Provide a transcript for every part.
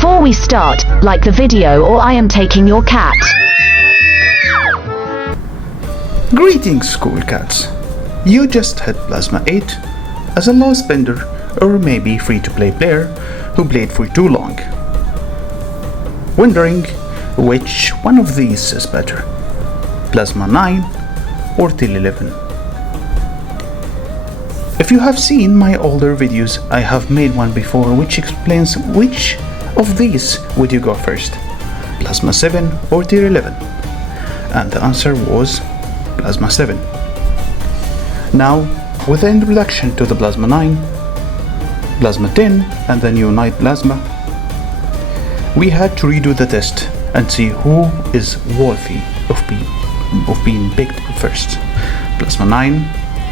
Before we start, like the video or I am taking your cat. Greetings, cool cats. You just hit Plasma 8 as a low spender or maybe free-to-play player who played for too long. Wondering which one of these is better, Plasma 9 or Tier 11. If you have seen my older videos, I have made one before which explains which of these would you go first, Plasma 7 or Tier 11, and the answer was Plasma 7. Now, with the introduction to the Plasma 9, Plasma 10 and the new Night Plasma, we had to redo the test and see who is worthy of being picked first, Plasma 9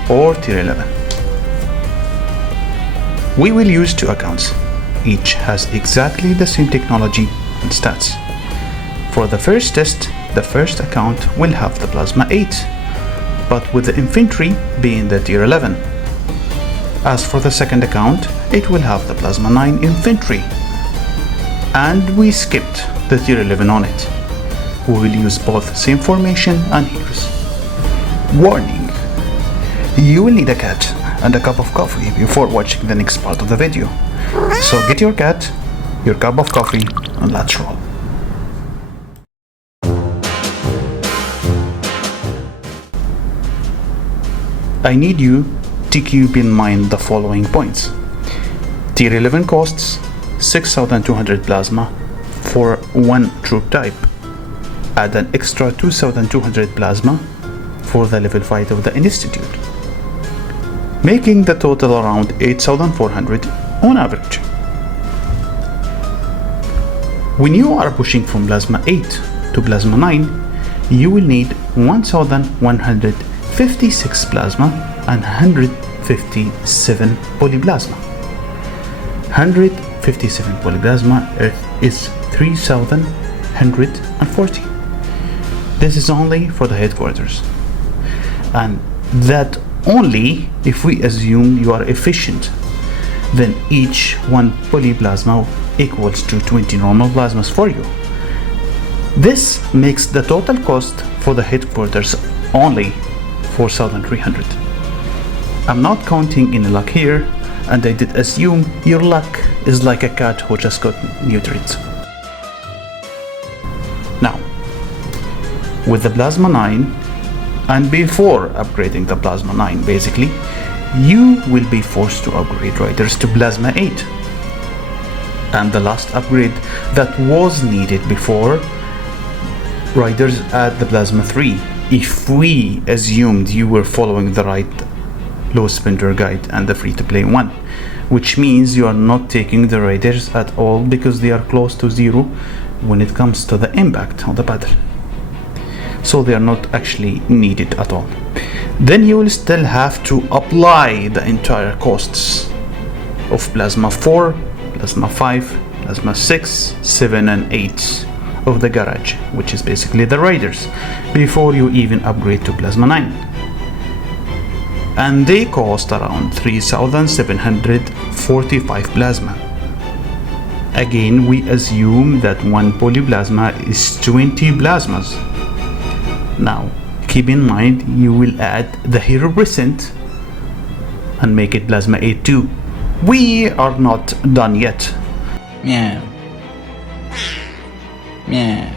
or Tier 11. We will use two accounts. Each has exactly the same technology and stats. For the first test, the first account will have the Plasma 8, but with the infantry being the Tier 11. As for the second account, it will have the Plasma 9 infantry, and we skipped the Tier 11 on it. We will use both same formation and heroes. Warning: you will need a cat and a cup of coffee before watching the next part of the video. So get your cat, your cup of coffee, and let's roll. I need you to keep in mind the following points. Tier 11 costs 6,200 plasma for one troop type. Add an extra 2,200 plasma for the level 5 of the institute, making the total around 8,400 on average. When you are pushing from Plasma 8 to Plasma 9, you will need 1,156 plasma and 157 polyplasma. 157 polyplasma is 3,140. This is only for the headquarters, and that only if we assume you are efficient. Then each one polyplasma equals to 20 normal plasmas for you. This makes the total cost for the headquarters only 4,300. I'm not counting any luck here, and I did assume your luck is like a cat who just got neutered. Now, with the Plasma 9, and before upgrading the Plasma 9 basically, you will be forced to upgrade Riders to Plasma 8. And the last upgrade that was needed before, Riders at the Plasma 3, if we assumed you were following the right low spender guide and the free-to-play one, which means you are not taking the Riders at all because they are close to zero when it comes to the impact of the battle. So they are not actually needed at all. Then you will still have to apply the entire costs of Plasma 4, Plasma 5, Plasma 6, 7 and 8 of the garage, which is basically the Riders, before you even upgrade to Plasma 9. And they cost around 3,745 plasma. Again, we assume that one polyplasma is 20 plasmas. Now, keep in mind you will add the hero percent and make it Plasma 8 too. We are not done yet. Meow. Meow.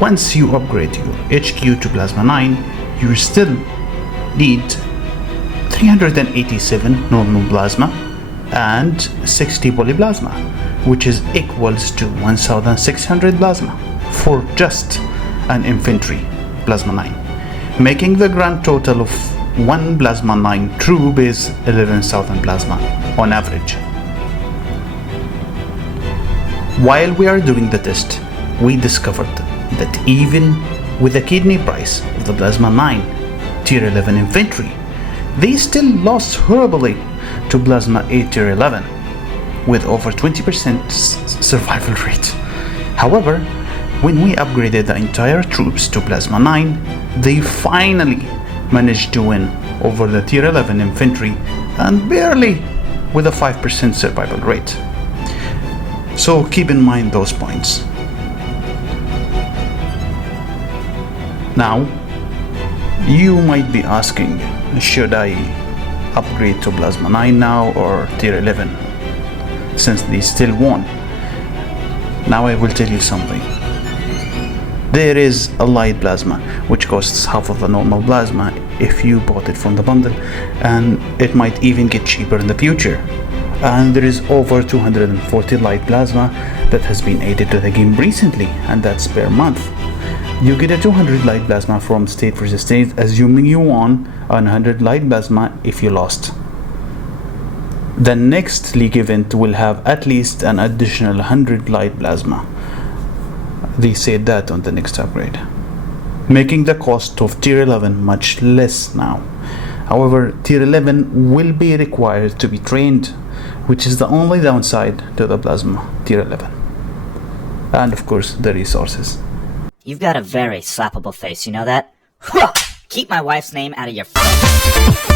Once you upgrade your HQ to Plasma 9, you still need 387 normal plasma and 60 polyplasma, which is equals to 1,600 plasma for just an infantry Plasma 9, making the grand total of one Plasma 9 troop is 11,000 plasma on average. While we are doing the test, we discovered that even with the kidney price of the Plasma 9 Tier 11 infantry, they still lost horribly to Plasma 8 Tier 11 with over 20% survival rate. However, when we upgraded the entire troops to Plasma 9, they finally managed to win over the Tier 11 infantry and barely with a 5% survival rate. So keep in mind those points. Now, you might be asking, should I upgrade to Plasma 9 now or Tier 11, since they still won? Now I will tell you something. There is a light plasma which costs half of the normal plasma if you bought it from the bundle, and it might even get cheaper in the future. And there is over 240 light plasma that has been added to the game recently, and that's per month. You get a 200 light plasma from State vs State, assuming you won, and 100 light plasma if you lost. The next league event will have at least an additional 100 light plasma. They said that on the next upgrade, making the cost of Tier 11 much less now. However, Tier 11 will be required to be trained, which is the only downside to the Plasma Tier 11. And of course, the resources. You've got a very slappable face, you know that? Keep my wife's name out of your face.